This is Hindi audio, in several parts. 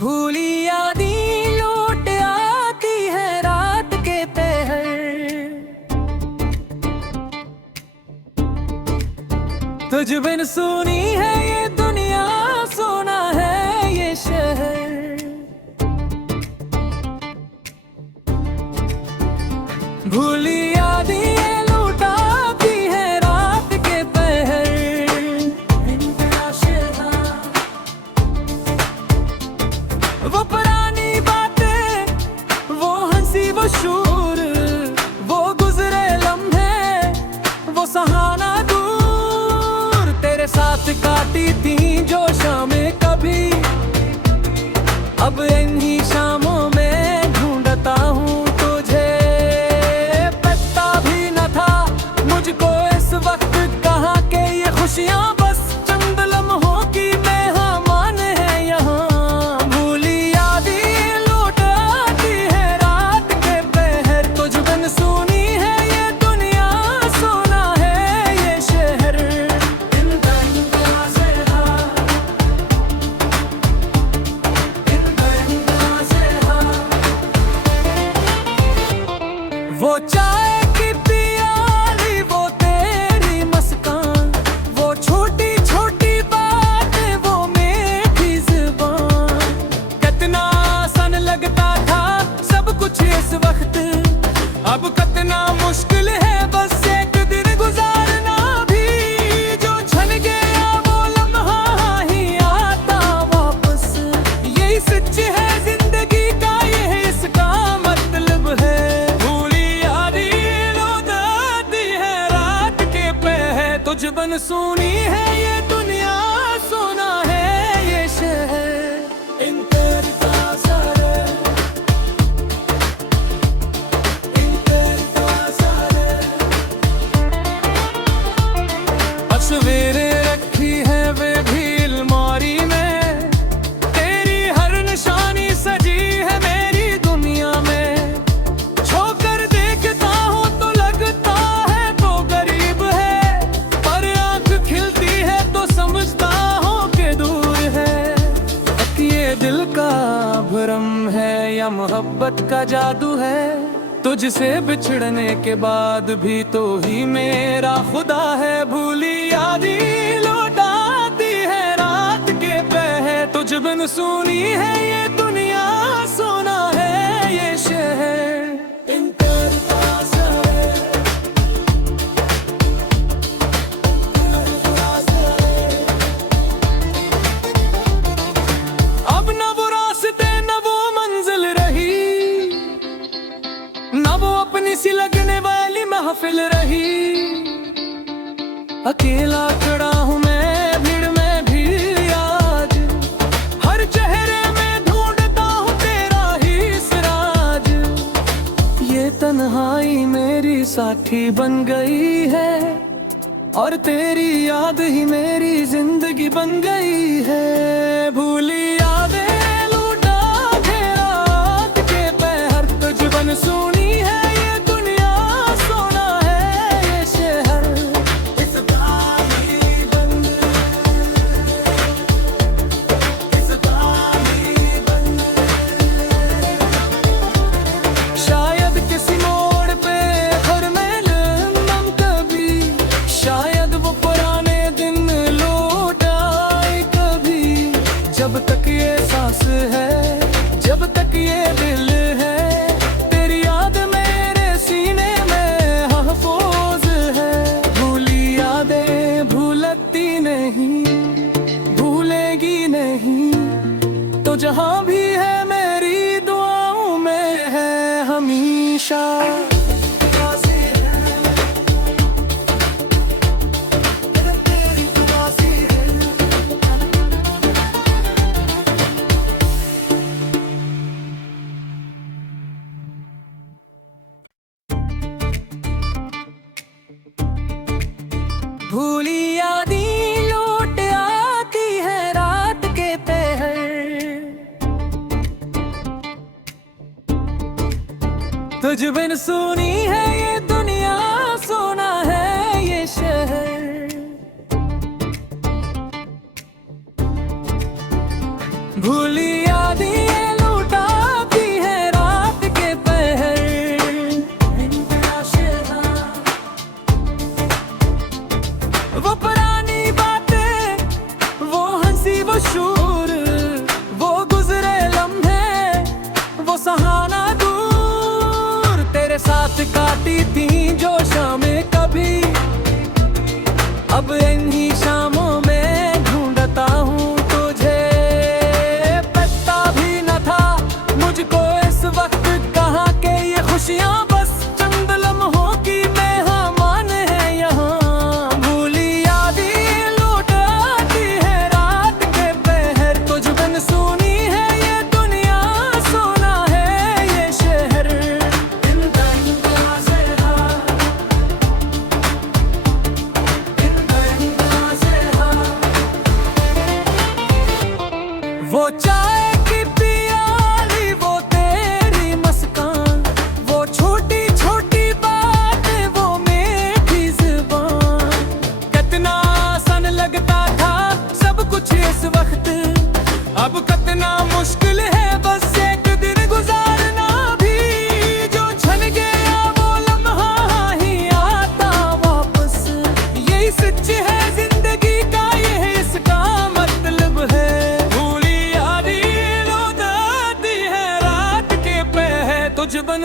भूली यादें लौट आती है रात के पहर। तुझ बिन सुनी है ये दुनिया, सोना है ये शहर। भूली यादें लौट आती है रात के पहर। वो पुरानी बातें, वो हंसी वो शूर, वो गुजरे लम्हे, वो सहाना दूर। तेरे साथ काटी थी जो शामें कभी, अब इन्हीं शामों में ढूंढता हूँ तुझे। पता भी न था मुझको इस वक्त कहाँ के ये खुशियाँ, बस चंद लम्हों की मेहमान है यहाँ। भूली यादें लौट आती है रात के पहर। तुझ बिन सुनी है ये दुनिया, सोना है ये शहर। वो चाय की प्याली, वो तेरी मुस्कान, वो छोटी छोटी बातें, वो मीठी जुबान। कितना आसान लगता था सब कुछ इस वक्त, अब कितना मुश्किल है बस एक दिन गुजारना भी। जो छन गया वो लम्हा ही आता वापस, यही सच है जिंदगी का, यही इसका मतलब है। तुझ बिन सुनी है ये दुनिया, सोना है ये शहर। इंतज़ार तस्वीरें रखी है वे भी अलमारी में, तेरी हर निशानी सजी है मेरी दुनिया में। छोकर देखता हूँ तो लगता है तो गरीब है, पर आँख खिलती है तो समझता हूँ कि दूर है। ये दिल का भ्रम है या मोहब्बत का जादू है, तुझसे बिछड़ने के बाद भी तो ही मेरा खुदा है। भूली यादें लौट आती है रात के पहर। तुझ बिन सुनी है ये दुनिया, सोना है ये शहर। अब न वो रास्ते न वो मंजिल रही, न वो अपनी सी लगने वाली महफिल रही। अकेला खड़ा हूँ मैं भीड़ में भी आज, हर चेहरे में ढूंढता हूँ तेरा ही सिराज। ये तन्हाई मेरी साथी बन गई है, और तेरी याद ही मेरी जिंदगी बन गई है। भूली यादें लौटा के रात के पहर। तुझ बिन सुनी है ये दुनिया, सोना है ये शहर। इस बारी बंद, इस बारी बंद। शायद किसी मोड़ पे घर में लम्हा कभी, शायद वो पुराने दिन लौट आए कभी। जब तक ये सांस है, जब तक ये दिल है, तेरी याद मेरे सीने में महफूज है। भूली यादें भूलती नहीं, भूलेगी नहीं, तो जहां भी है मेरी दुआओं में है हमेशा। भूली यादें लौट आती है रात के पहर। तुझ बिन सुनी है ये दुनिया, सोना है ये शहर। भूली यादें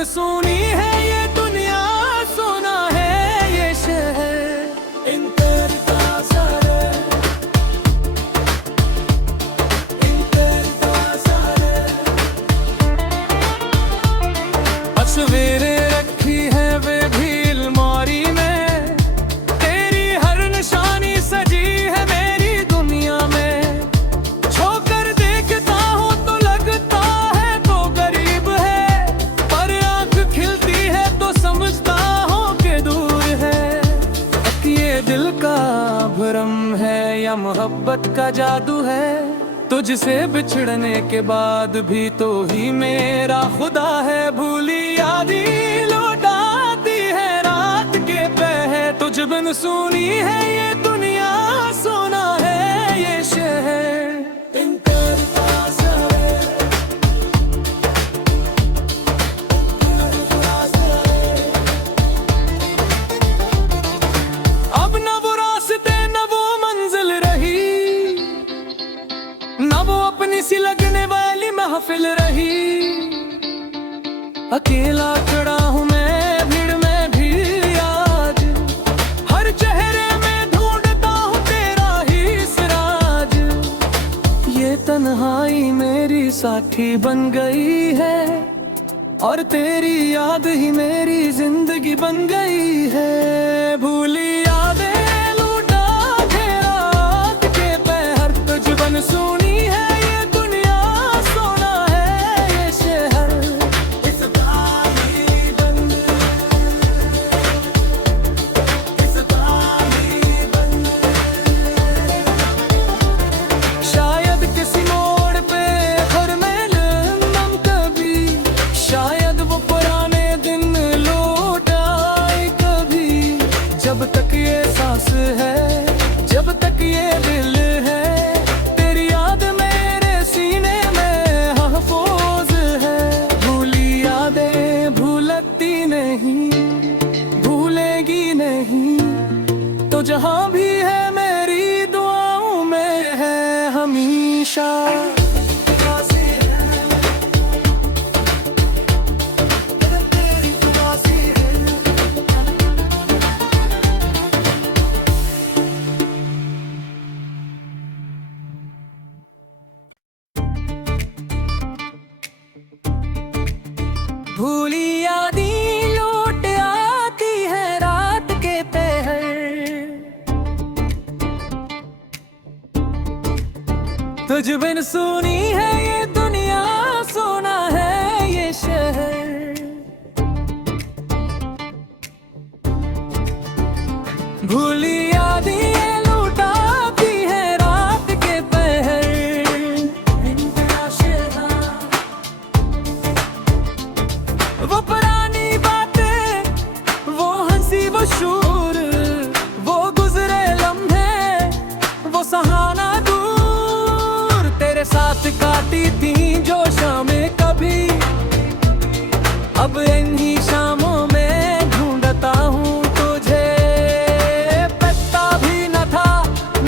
बिन सुनी है ये दुनिया, सोना है ये शहर। इंटर का सारे, इंटर का सारे तस्वीरें रखी है वे भी अलमारी में, तेरी हर निशानी सजी है मेरी दुनिया में। छोकर देखता हूँ तो लगता है तो गरीब है, पर आँख खिलती है तो समझता हूँ कि दूर है। ये दिल का भ्रम है या मोहब्बत का जादू है, तुझसे बिछड़ने के बाद भी तो ही मेरा खुदा है। भूली यादें लौटाती है रात के पहर, तुझ बिन सुनी है ये दुनिया, सोना है ये शहर। इंटर का सारे, इंटर का सारे। अब न वो रास्ते न वो मंजिल रही, न वो अपनी सी लगने वाली महफिल रही। अकेला खड़ा हूँ मैं भीड़ में भी आज, हर चेहरे में ढूंढता हूँ तेरा ही सिराज। ये तन्हाई मेरी साथी बन गई है, और तेरी याद ही मेरी जिंदगी बन गई है। भूली यादें लूटा के रात के पहर, तुझ बिन सुनी है ये दुनिया, सोना है ये शहर। इस गाली बंद, इस गाली बंद। शायद किसी मोड़ पे घर में लम्बम कभी, शायद वो पुराने दिन लौट आए कभी। जब तक ये सांस है, जब तक ये दिल है, तेरी याद मेरे सीने में महफूज है। भूली यादें भूलती नहीं, भूलेगी नहीं, तो जहां भी है मेरी दुआओं में है हमेशा। भूली यादें लौट आती है रात के पहर, तुझ बिन सुनी है ये दुनिया, सोना है ये शहर। भूली यादें लौट आती है रात के पहर। वो पुरानी बातें, वो हंसी वो शूर, वो गुजरे लम्हे, वो सहाना दूर, तेरे साथ काटी थी जो शामें कभी। अब इन्हीं शामों में ढूंढता हूँ तुझे, पता भी न था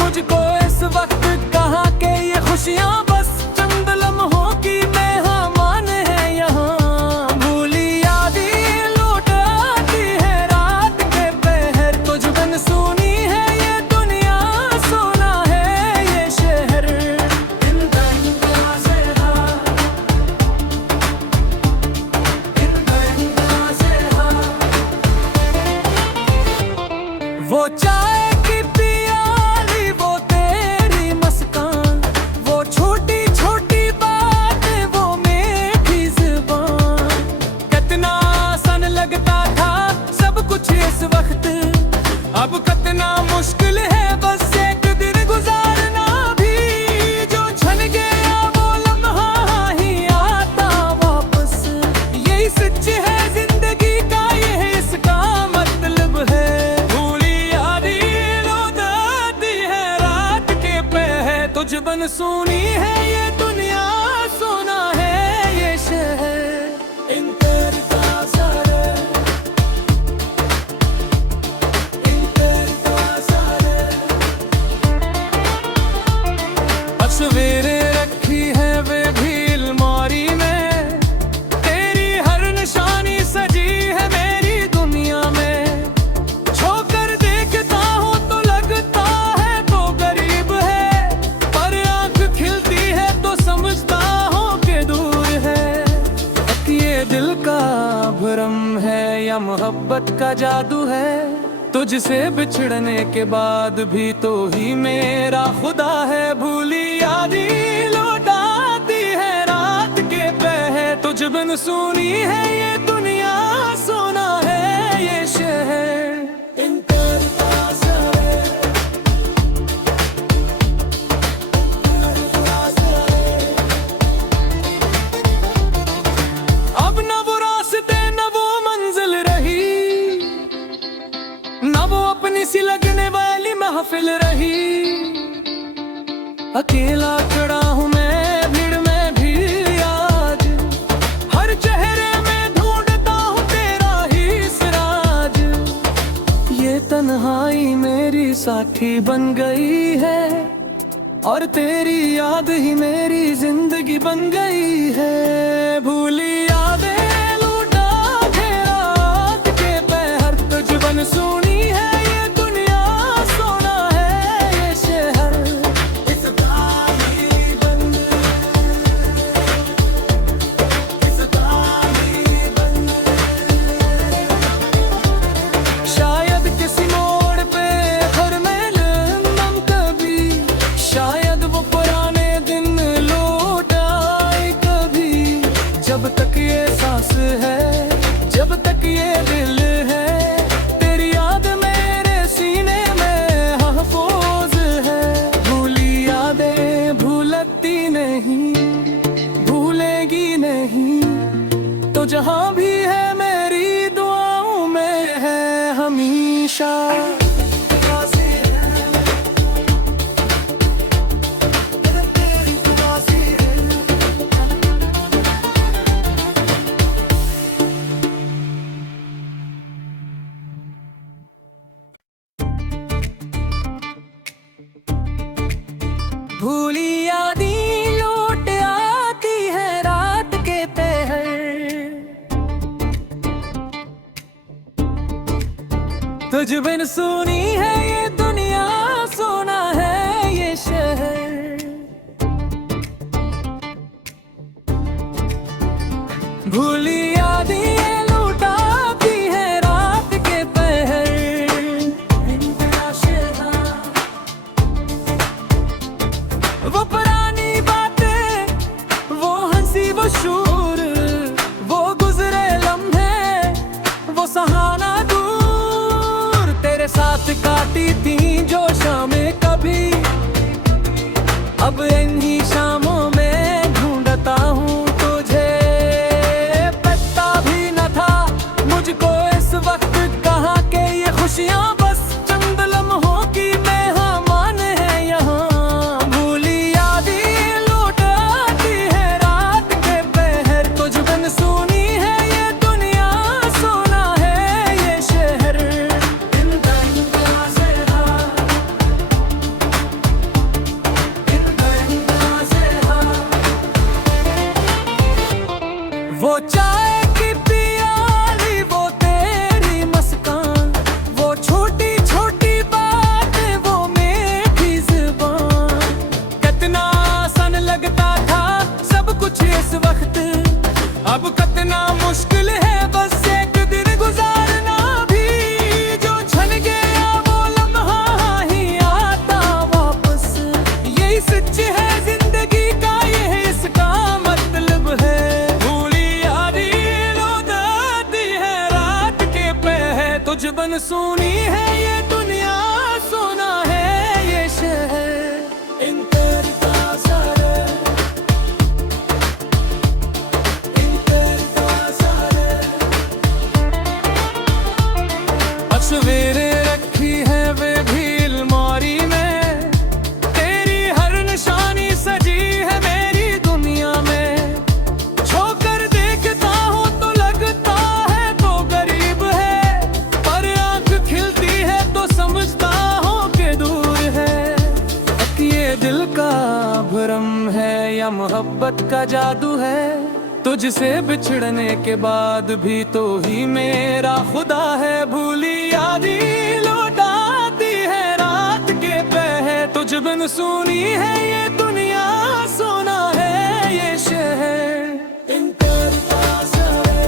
मुझको इस वक्त कहाँ के ये खुशियाँ बस चंद लम्हों की मेहमान है यहाँ। भूली यादें लौट आती है रात के पहर, तुझ बिन सुनी है ये दुनिया, सोना है ये शहर। इंटर का सारे, इंटर का सारे। वो चाय की पियाली, वो तेरी मुस्कान, वो छोटी छोटी बात, वो मीठी जुबान। कितना आसान लगता था सब कुछ इस वक्त, अब कितना मुश्किल है बस एक दिन गुजारना भी। जो छन गया वो लम्हा ही आता वापस, यही सच है जिंदगी का, यही इसका मतलब है। भूली यादें लौट आती है रात के पहर, तुझ बिन सुनी है ये दुनिया, सोना है ये शहर। इंटर का सारे, इंटर का सारे तस्वीरें रखी है वे भी अलमारी में, तेरी हर निशानी या मोहब्बत का जादू है। तुझसे बिछड़ने के बाद भी तो ही मेरा खुदा है। भूली यादें लौटाती है रात के पहर, तुझ बिन सुनी है ये दुनिया, सोना है ये शहर। अब न वो रास्ते न वो मंजिल रही, न वो अपनी सी लगने वाली महफिल रही। अकेला खड़ा हूँ मैं भीड़ में भी आज, हर चेहरे में ढूंढता हूँ तेरा ही सिराज। ये तन्हाई मेरी साथी बन गई है, और तेरी याद ही मेरी जिंदगी बन गई है। भूली यादें लौटा के रात के पहर, तुझ बन सुनी है ये दुनिया, सोना है ये शहर। इस गाली बंद, इस गाली बंद। शायद किसी मोड़ पे हर मैल नम कभी, शायद वो पुराने दिन लौट आए कभी। जब तक ये सांस है, जब तक ये दिल है, तेरी याद मेरे सीने में महफूज है। भूली यादें भूलती नहीं, भूलेगी नहीं, तो जहां भी है मेरी दुआओं में है हमेशा। भूली यादें लौट आती है रात के पहर, तुझ बिन सुनी है ये दुनिया, सोना है ये शहर। भूली यादें लौटाती है रात के पहर, वो पुरानी बातें, वो हंसी वो शूर, वो गुजरे लम्हे, वो सहाना दूर। तेरे साथ काटी थी जो शामें कभी, अब इन्हीं शामों में ढूंढता हूँ तुझे। पता भी न था मुझको इस वक्त कहाँ के ये खुशियाँ, बस चंद लम्हों की मेहमान है यहाँ। भूली यादें लौट आती है रात के पहर, तुझ बिन सुनी है ये दुनिया, सोना है ये शहर। वो चाय की पियाली, वो तेरी मुस्कान, वो छोटी छोटी बातें, वो मीठी जुबान। कितना आसान लगता था सब कुछ इस वक्त, अब कितना मुश्किल है बस एक दिन गुजारना भी। जो छन गया वो लम्हा ही आता वापस, यही सच है जिंदगी का, ये इसका मतलब है। तुझ बन सुनी है ये दुनिया, सोना है ये शहर। इंतर का सारे, इंतर का सारे। तस्वीरें रखी है वे भी अलमारी में, तेरी हर निशानी सजी है मेरी दुनिया में। छोकर देखता हूँ तो लगता है तो गरीब है, पर आंख खिलती है तो समझता हूँ कि दूर है। ये दिल का भ्रम है या मोहब्बत का जादू है, तुझसे बिछड़ने के बाद भी तो ही मेरा खुदा है। भूली यादें लौटाती है रात के पहर, तुझ बिन सुनी है ये दुनिया, सोना है ये शहर। इंतर का सारे,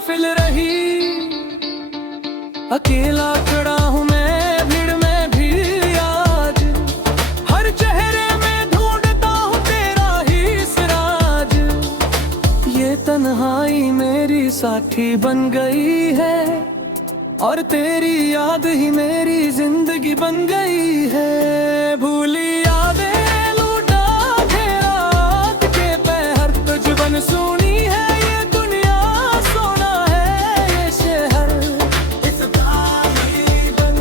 महफिल रही। अकेला खड़ा हूँ मैं भीड़ में भी आज, हर चेहरे में ढूंढता हूँ तेरा ही सिराज। ये तन्हाई मेरी साथी बन गई है, और तेरी याद ही मेरी जिंदगी बन गई है। भूली यादें लूटा के रात के पहर, तुझ बन सुनी है ये दुनिया, सोना है ये शहर। इस दानी बन,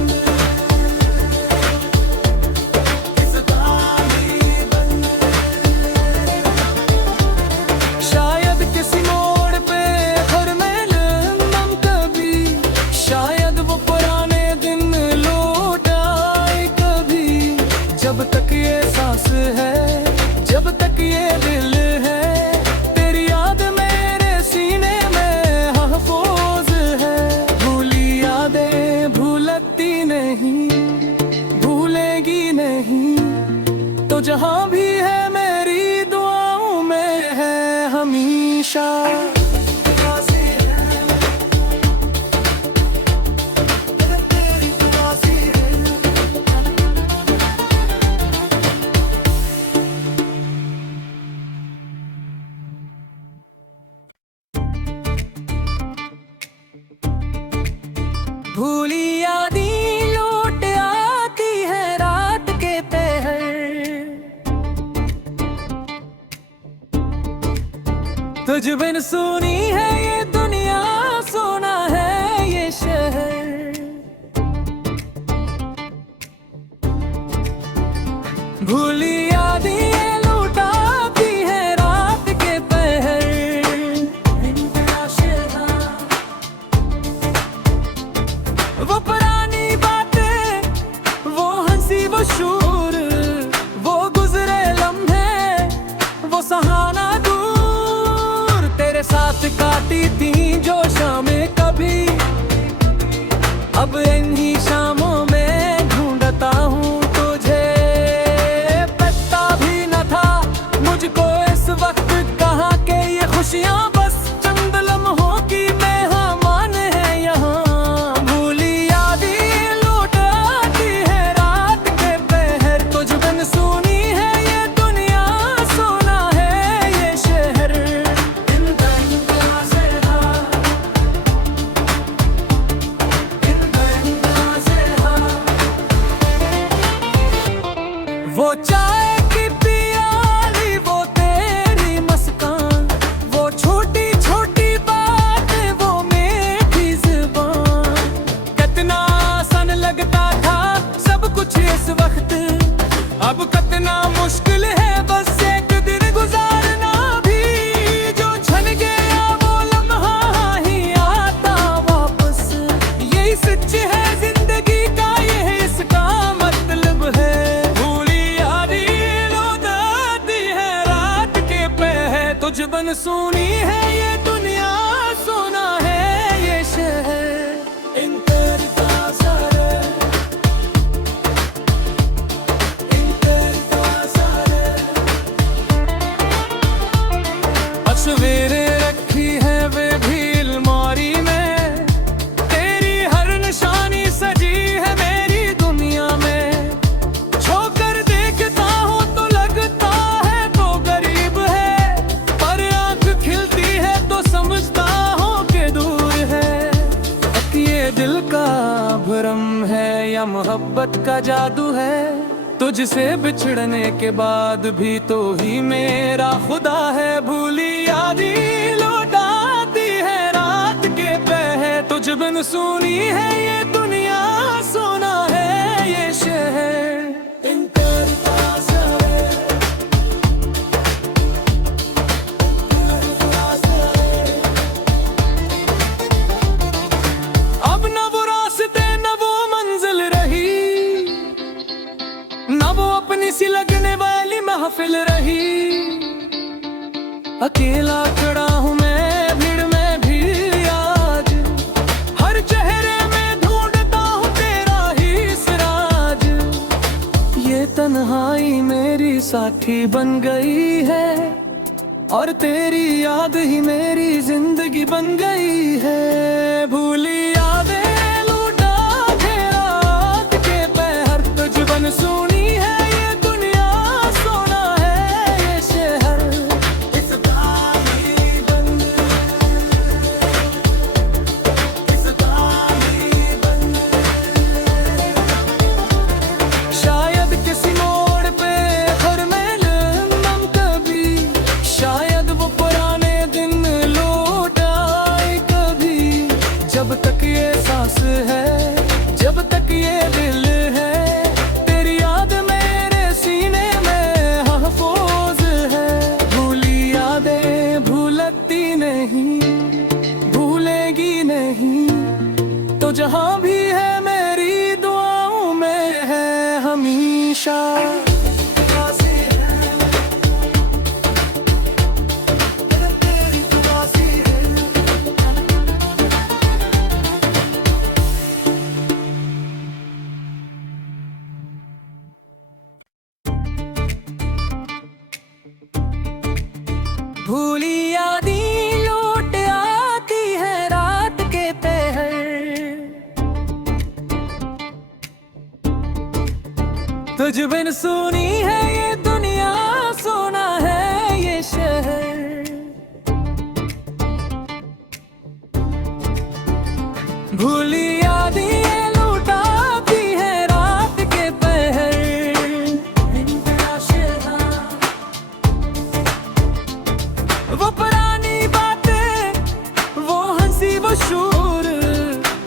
इस दानी बन। शायद किसी मोड़ पे फिर मिलूं कभी, शायद वो पुराने दिन लौट आए कभी। जब तक ये सांस है, जब तक ये दिल है, तेरी याद मेरे सीने में महफूज है। भूली यादें भूलती नहीं, भूलेगी नहीं, तो जहां भी है मेरी दुआओं में है हमेशा। भूली यादें लौट आती है रात के पहर, तुझ बिन सुनी है ये दुनिया, सोना है ये शहर। भूली यादें लौट आती है रात के पहर, वो पुरानी बातें, वो हंसी वो शूर, वो गुजरे लम्हे, वो सहाना दूर। तेरे साथ काटी थी जो शामें कभी, अब इन्हीं शामों में ढूंढता हूँ तुझे। पता भी न था मुझको इस वक्त कहाँ के ये खुशियाँ, बस चंद लम्हों की मेहमान है यहाँ। वो चाय की पियाली, वो तेरी मुस्कान, वो छोटी छोटी बातें, वो मीठी ज़ुबान। कितना आसान लगता था सब कुछ इस वक्त, अब कितना मुश्किल है बस एक दिन गुजारना भी। जो छन गया वो लम्हा ही आता वापस, यही सच है जिंदगी का, यही इसका मतलब है। तुझ बन सुनी है ये दुनिया, सोना है ये शहर। इंकर का सारे, इंकर का सारे। तस्वीरें रखी है वे भी अलमारी में, तेरी हर निशानी सजी है मेरी दुनिया में। छोकर देखता हूँ तो लगता है तो गरीब है, खिलती है तो समझता हूँ कि दूर है। ये दिल का भ्रम है या मोहब्बत का जादू है, तुझसे बिछड़ने के बाद भी तो ही मेरा खुदा है। भूली यादें लौटाती है रात के पहर, तुझ बिन सुनी है ये दुनिया, सोना है ये शहर। अपनी सी लगने वाली महफिल रही। अकेला खड़ा हूँ मैं भीड़ में भी आज, हर चेहरे में ढूंढता हूँ तेरा ही सिराज। ये तन्हाई मेरी साथी बन गई है, और तेरी याद ही मेरी जिंदगी बन गई है। भूली यादें लौटा के रात के पहर, तुझ बन सुनी है ये दुनिया, सोना है ये शहर। इस ताली बन, इस ताली बन। शायद किसी मोड़ पे घर में हम कभी, शायद वो पुराने दिन लौट आए कभी। जब तक ये सांस है, जब तक ये दिल है, तेरी याद मेरे सीने में महफूज है। भूली यादें भूलती नहीं, भूलेगी नहीं, तो जहां भी है मेरी दुआओं में है हमेशा। भूली यादें लौट आती है रात के पहर, तुझ बिन सुनी है ये दुनिया, सोना है ये शहर। भूली यादें लौट आती है रात के पहर, वो पुरानी बातें, वो हंसी वो शूर,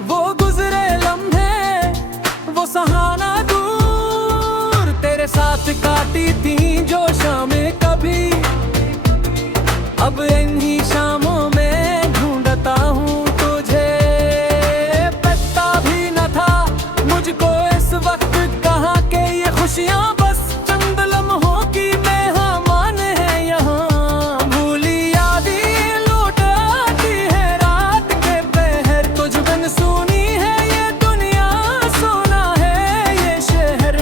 वो गुजरे लम्हे, वो सहाना दूर। तेरे साथ काटी थी जो शामें कभी, अब इन्हीं शामों में ढूंढता हूँ तुझे। पता भी न था मुझको इस वक्त कहाँ के ये खुशियाँ, बस चंद लम्हों की मेहमान है यहाँ। भूली यादें लौट आती है रात के पहर, तुझ बिन सुनी है ये दुनिया, सोना है ये शहर।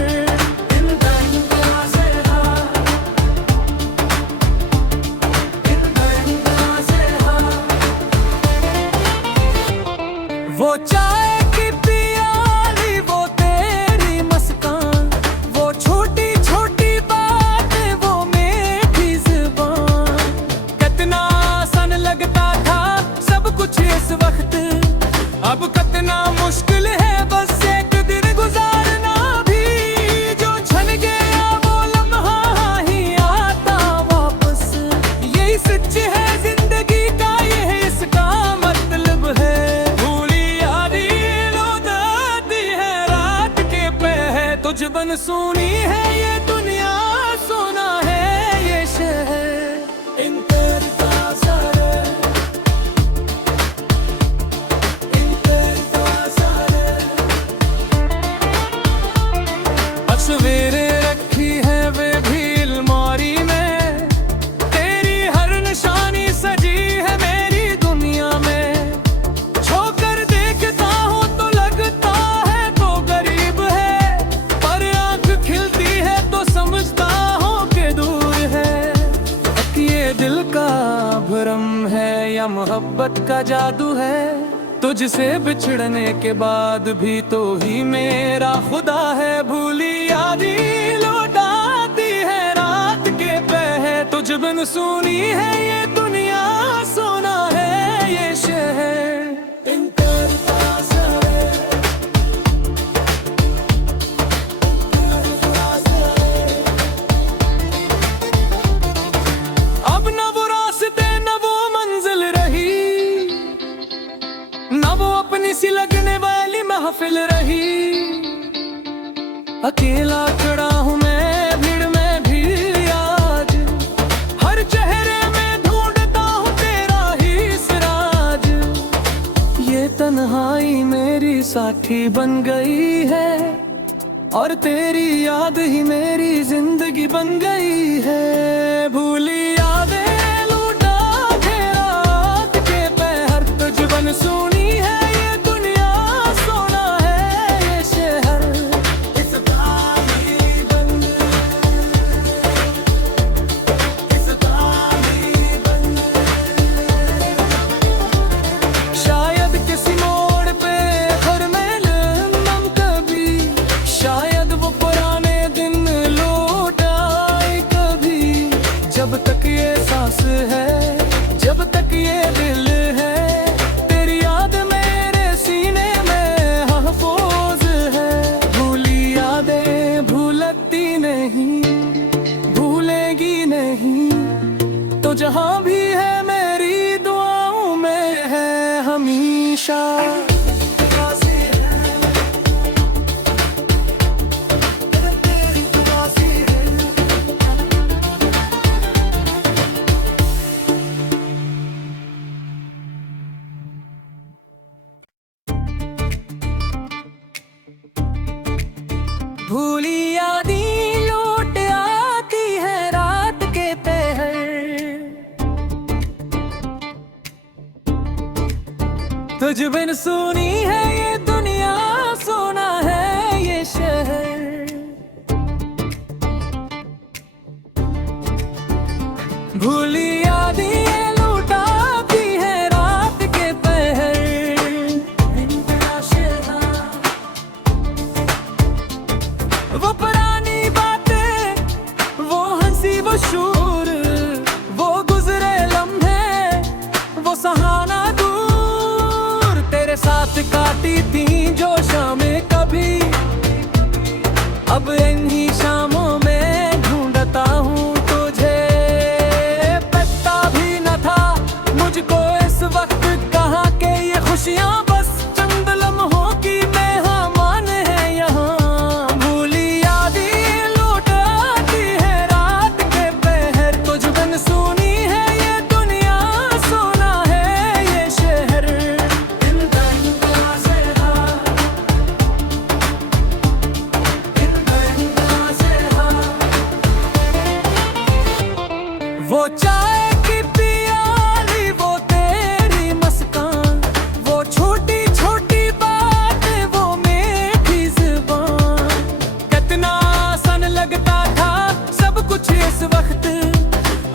वो चाय की पियाली, वो तेरी मुस्कान, वो छोटी छोटी बातें, वो मीठी जुबान। कितना आसान लगता था सब कुछ इस वक्त, अब कितना मुश्किल है बस एक दिन गुजारना भी। जो छन गया वो लम्हा ही आता वापस, यही सच है जिंदगी का, ये इसका मतलब है। भूली यादें लौट आती है रात के पहर, तुझ बन सुनी है ये दुनिया, सोना है ये शहर। इंतर ताज़ारे, इंतर ताज़ारे। तस्वीरें रखी है वे भी अलमारी में, तेरी हर निशानी सजी है मेरी दुनिया में। छोकर देखता हूँ तो लगता है तो गरीब है, पर आँख खिलती है तो समझता हूँ कि दूर है। ये दिल का भ्रम है या मोहब्बत का जादू है, तुझसे बिछड़ने के बाद भी तो ही मेरा खुदा है। भूली यादें लौट आती है रात के पहर, तुझ बिन सुनी है ये दुनिया, सोना है ये शहर। इंतर ताज़ारे, इंतर ताज़ारे। अब न वो रास्ते न वो मंजिल रही, न वो अपनी सी लगने वाली महफिल रही। अकेला खड़ा हूँ मैं भीड़ में भी आज, हर चेहरे में ढूंढता हूँ तेरा ही सिराज। ये तन्हाई मेरी साथी बन गई है, और तेरी याद ही मेरी जिंदगी बन गई है। भूली यादें लौटा के रात के पहर, तुझ बन सुनी है ये दुनिया, सोना है ये शहर। इस ताली बन, इस ताली जहां भी है मेरी दुआओं में है हमेशा। भूली यादें लौट आती है रात के पहर, तुझ बिन सुनी है ये दुनिया, सोना है ये शहर। भूली यादें लौट आती है रात के पहर, वो पुरानी बातें, वो हंसी वो शूर, वो गुजरे लम्हे, वो सहाना दूर। तेरे साथ काटी थी जो शामें कभी, अब इन्हीं शामों में ढूंढता हूँ तुझे। पता भी न था मुझको इस वक्त कहाँ के ये खुशियाँ, बस चंद लम्हों की मेहमान है यहाँ। वो चाय की पियाली, वो तेरी मुस्कान, वो छोटी छोटी बातें, वो मीठी ज़ुबान। कितना आसान लगता था सब कुछ इस वक्त,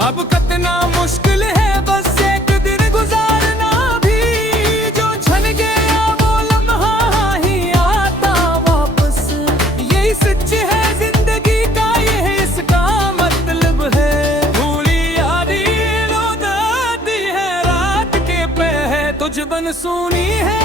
अब कितना मुश्किल है बस एक दिन गुजारना भी। जो छन गया वो लम्हा ही आता वापस, यही सच है जिंदगी का, यही इसका मतलब है। तुझ बन सुनी है